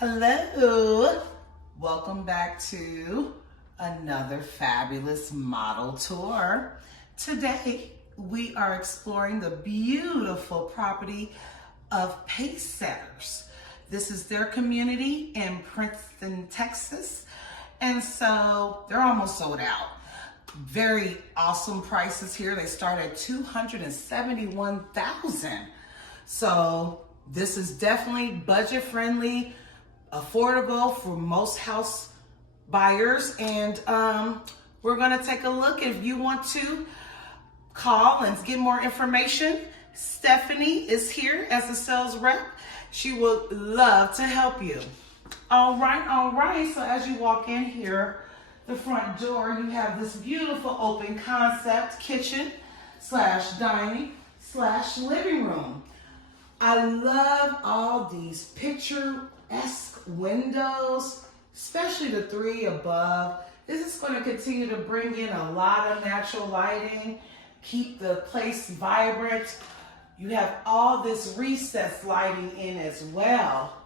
Hello, welcome back to another fabulous model tour. Today, we are exploring the beautiful property of Pacesetters. This is their community in Princeton, Texas. And so they're almost sold out. Very awesome prices here. They start at $271,000. So this is definitely budget friendly, affordable for most house buyers. And we're gonna take a look. If you want to call and get more information, Stephanie is here as a sales rep. She would love to help you. All right. So as you walk in here, the front door, you have this beautiful open concept kitchen / dining / living room. I love all these picturesque windows, especially the three above. This is going to continue to bring in a lot of natural lighting, keep the place vibrant. You have all this recessed lighting in as well.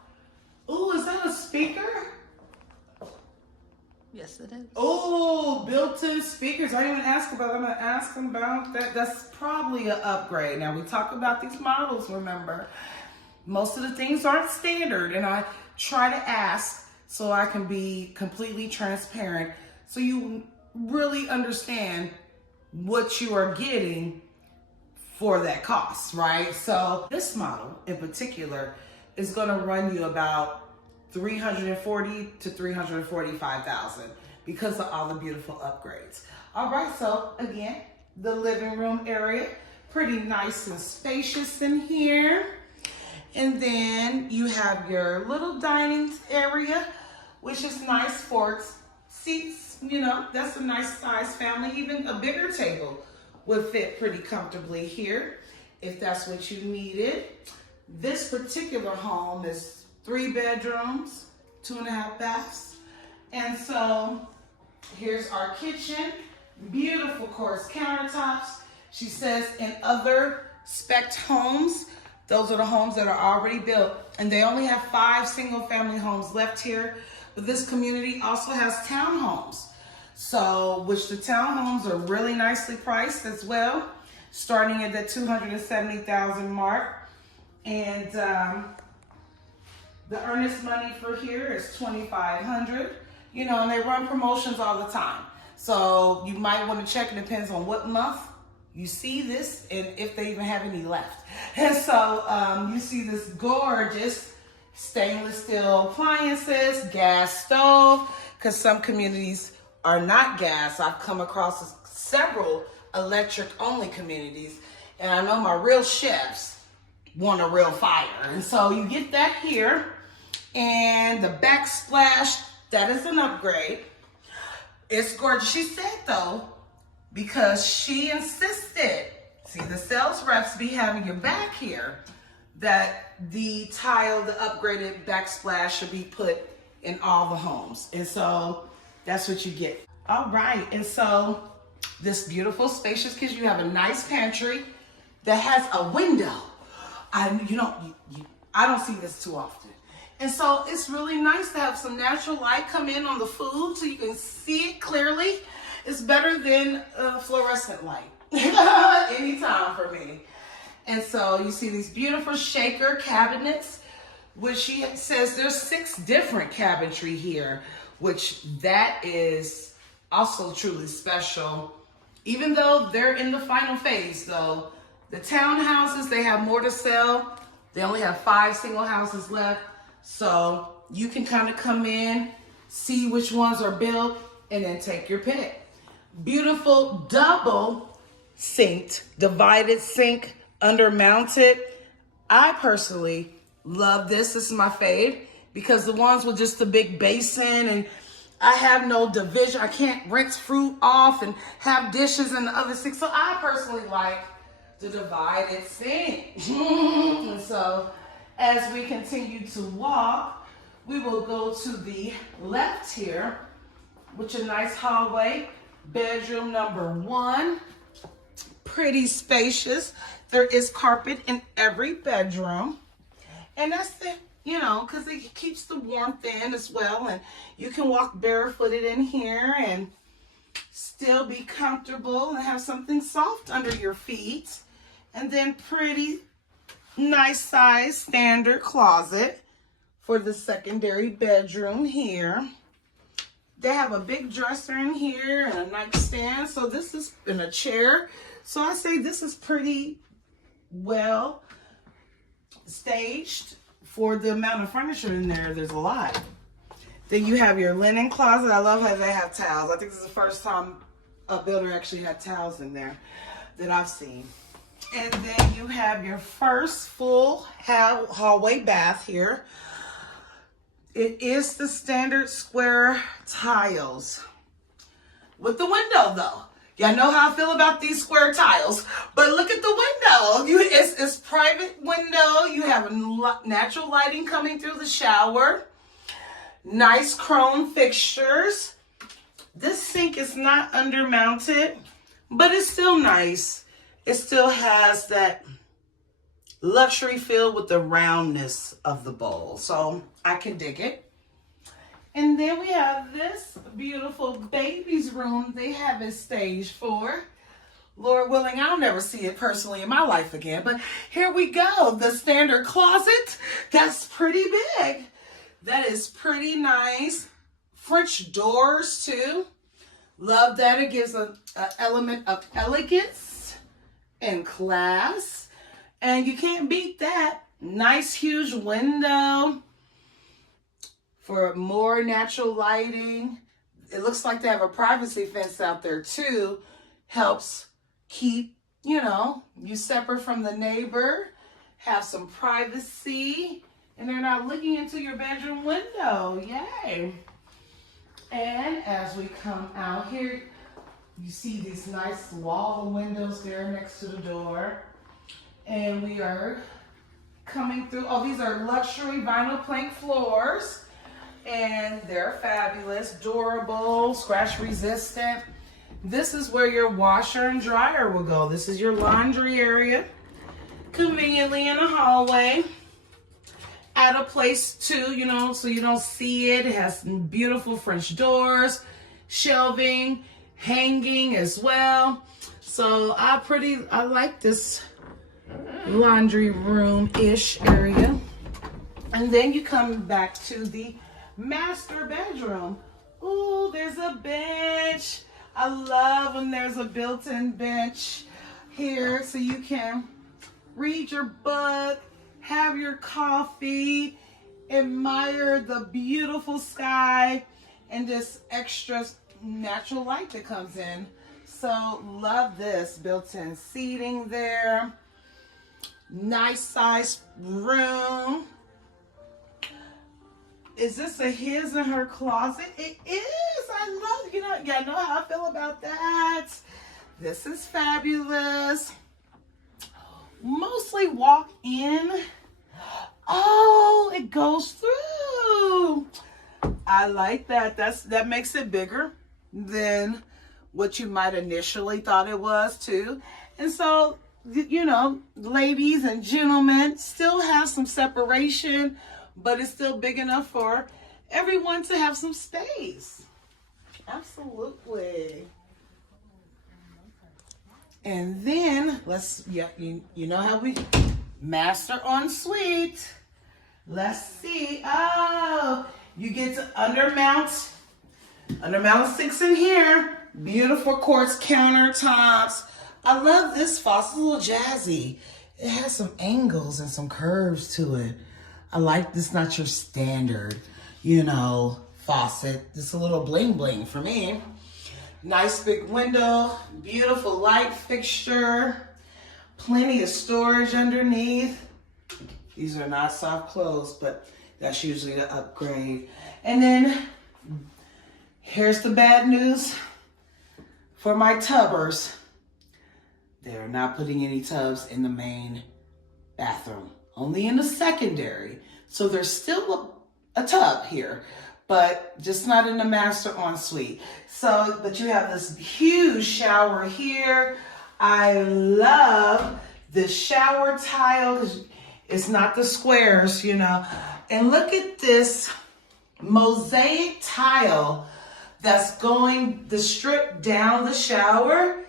Ooh, is that a speaker? Yes, it is. Oh, built-in speakers. I didn't even ask about it. I'm going to ask them about that. That's probably an upgrade. Now, we talk about these models, remember. Most of the things aren't standard, and I try to ask so I can be completely transparent so you really understand what you are getting for that cost, right? So this model in particular is going to run you about $340,000 to $345,000 because of all the beautiful upgrades. All right, so again, the living room area, pretty nice and spacious in here. And then you have your little dining area, which is nice for seats. You know, that's a nice size family. Even a bigger table would fit pretty comfortably here if that's what you needed. This particular home is 3 bedrooms, 2.5 baths. And so here's our kitchen, beautiful quartz countertops. She says in other spec homes, those are the homes that are already built, and they only have 5 single family homes left here. But this community also has townhomes. So, which the townhomes are really nicely priced as well, starting at the $270,000 mark. And the earnest money for here is $2,500. You know, and they run promotions all the time. So you might want to check. It depends on what month you see this and if they even have any left. And so you see this gorgeous stainless steel appliances, gas stove, because some communities are not gas. I've come across several electric only communities, and I know my real chefs want a real fire. And so you get that here. And the backsplash, that is an upgrade. It's gorgeous. She said though, because she insisted, see the sales reps be having your back here, that the tile, the upgraded backsplash should be put in all the homes. And so that's what you get. All right, and so this beautiful spacious kitchen, you have a nice pantry that has a window. I don't see this too often. And so it's really nice to have some natural light come in on the food so you can see it clearly. It's better than fluorescent light anytime for me. And so you see these beautiful shaker cabinets, which she says there's 6 different cabinetry here, which that is also truly special. Even though they're in the final phase though, the townhouses, they have more to sell. They only have 5 single houses left. So you can kind of come in, see which ones are built, and then take your pick. Beautiful double sinked, divided sink, under mounted. I personally love this. This is my fave because the ones with just the big basin, and I have no division. I can't rinse fruit off and have dishes in the other sink. So I personally like the divided sink. And so as we continue to walk, we will go to the left here, which is a nice hallway. Bedroom number 1, pretty spacious. There is carpet in every bedroom. And that's you know, because it keeps the warmth in as well. And you can walk barefooted in here and still be comfortable and have something soft under your feet. And then pretty nice size standard closet for the secondary bedroom here. They have a big dresser in here and a nightstand. So this is in a chair. So I say this is pretty well staged for the amount of furniture in there. There's a lot. Then you have your linen closet. I love how they have towels. I think this is the first time a builder actually had towels in there that I've seen. And then you have your first full hallway bath here. It is the standard square tiles with the window though. Y'all know how I feel about these square tiles, but look at the window. It's private window. You have natural lighting coming through the shower. Nice chrome fixtures. This sink is not undermounted, but it's still nice. It still has that luxury feel with the roundness of the bowl. So I can dig it. And then we have this beautiful baby's room they have it staged for. Lord willing, I'll never see it personally in my life again. But here we go. The standard closet. That's pretty big. That is pretty nice. French doors too. Love that. It gives an element of elegance and class. And you can't beat that. Nice huge window for more natural lighting. It looks like they have a privacy fence out there too. Helps keep, you know, you separate from the neighbor. Have some privacy. And they're not looking into your bedroom window. Yay. And as we come out here, you see these nice wall windows there next to the door. And we are coming through. Oh, these are luxury vinyl plank floors. And they're fabulous, durable, scratch resistant. This is where your washer and dryer will go. This is your laundry area. Conveniently in a hallway. At a place too, you know, so you don't see it. It has beautiful French doors, shelving, hanging as well. So I like this laundry room-ish area. And then you come back to the master bedroom. Ooh, there's a bench. I love when there's a built-in bench here so you can read your book, have your coffee, admire the beautiful sky, and just extra natural light that comes in. So love this built-in seating there. Nice size room. Is this a his and her closet? It is. I love, y'all know how I feel about that. This is fabulous. Mostly walk in. Oh, it goes through. I like that. That makes it bigger than what you might initially thought it was too. And so, you know, ladies and gentlemen, still have some separation, but it's still big enough for everyone to have some space. Absolutely. And then you know how we master ensuite. Let's see. Oh, you get to undermount sinks in here. Beautiful quartz countertops. I love this faucet. It's a little jazzy. It has some angles and some curves to it. I like this, not your standard, faucet. It's a little bling bling for me. Nice big window, beautiful light fixture, plenty of storage underneath. These are not soft close, but that's usually the upgrade. And then here's the bad news for my tubbers. They're not putting any tubs in the main bathroom, only in the secondary. So there's still a tub here, but just not in the master ensuite. So, but you have this huge shower here. I love the shower tile. It's not the squares, And look at this mosaic tile that's going the strip down the shower.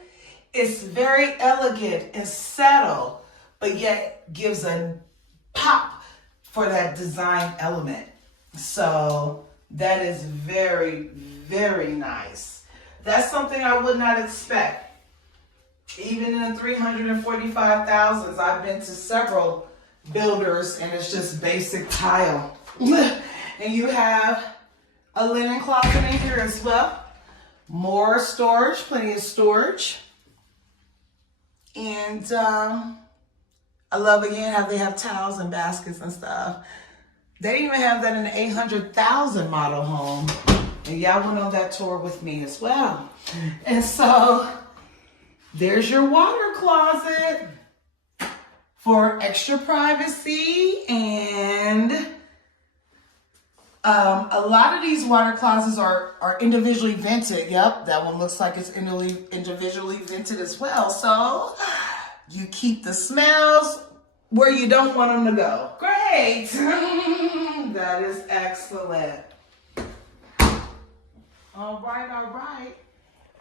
It's very elegant and subtle, but yet gives a pop for that design element. So that is very, very nice. That's something I would not expect. Even in the 345,000s, I've been to several builders and it's just basic tile. And you have a linen closet in here as well. More storage, plenty of storage. And I love again how they have towels and baskets and stuff. They even have that in the 800,000 model home. And y'all went on that tour with me as well. And so there's your water closet for extra privacy. And a lot of these water closets are individually vented. Yep, that one looks like it's individually vented as well. So you keep the smells where you don't want them to go. Great. That is excellent. All right.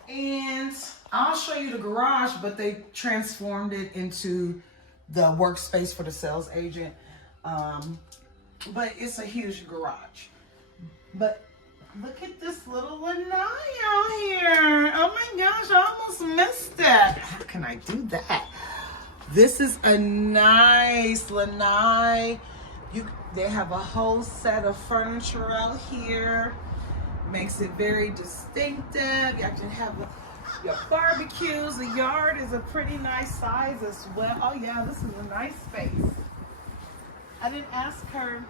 And I'll show you the garage, but they transformed it into the workspace for the sales agent. But it's a huge garage. But look at this little lanai out here. Oh my gosh, I almost missed that. How can I do that? This is a nice lanai. They have a whole set of furniture out here. Makes it very distinctive. You can have your barbecues. The yard is a pretty nice size as well. Oh yeah, this is a nice space. I didn't ask her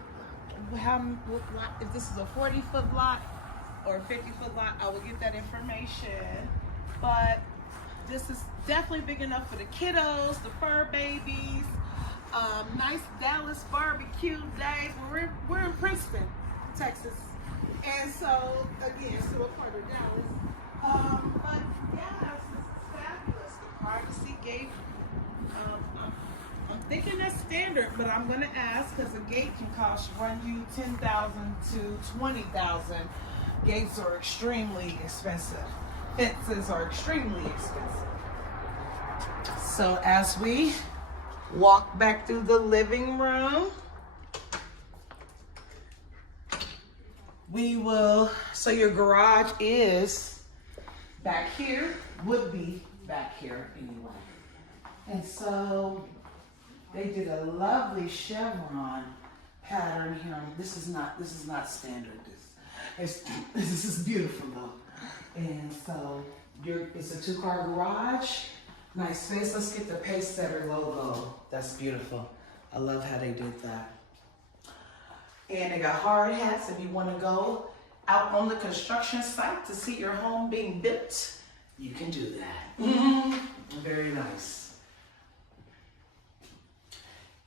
if this is a 40-foot lot or a 50-foot lot. I will get that information. But this is definitely big enough for the kiddos, the fur babies. Nice Dallas barbecue days. We're in Princeton, Texas. And so, again, still a part of Dallas. But yes, this is fabulous. The privacy gate, I'm thinking that's standard, but I'm going to ask because a gate can run you $10,000 to $20,000. Gates are extremely expensive. Fences are extremely expensive. So as we walk back through the living room, so your garage is back here, would be back here anyway. And so they did a lovely chevron pattern here. This is not standard. This is beautiful though. And so it's a 2-car garage. Nice space. Let's get the Pacesetter logo. That's beautiful. I love how they did that. And they got hard hats if you want to go out on the construction site to see your home being built. You can do that. Very nice.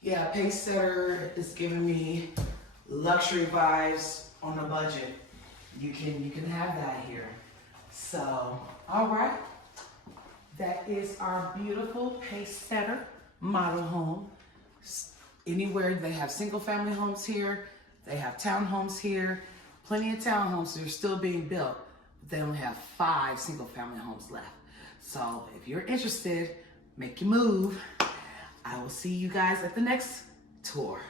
Yeah, Pacesetter is giving me luxury vibes on a budget. You can have that here. So, all right. That is our beautiful Pacesetter model home. Anywhere they have single family homes here. They have townhomes here, plenty of townhomes that are still being built, but they only have 5 single family homes left. So if you're interested, make your move. I will see you guys at the next tour.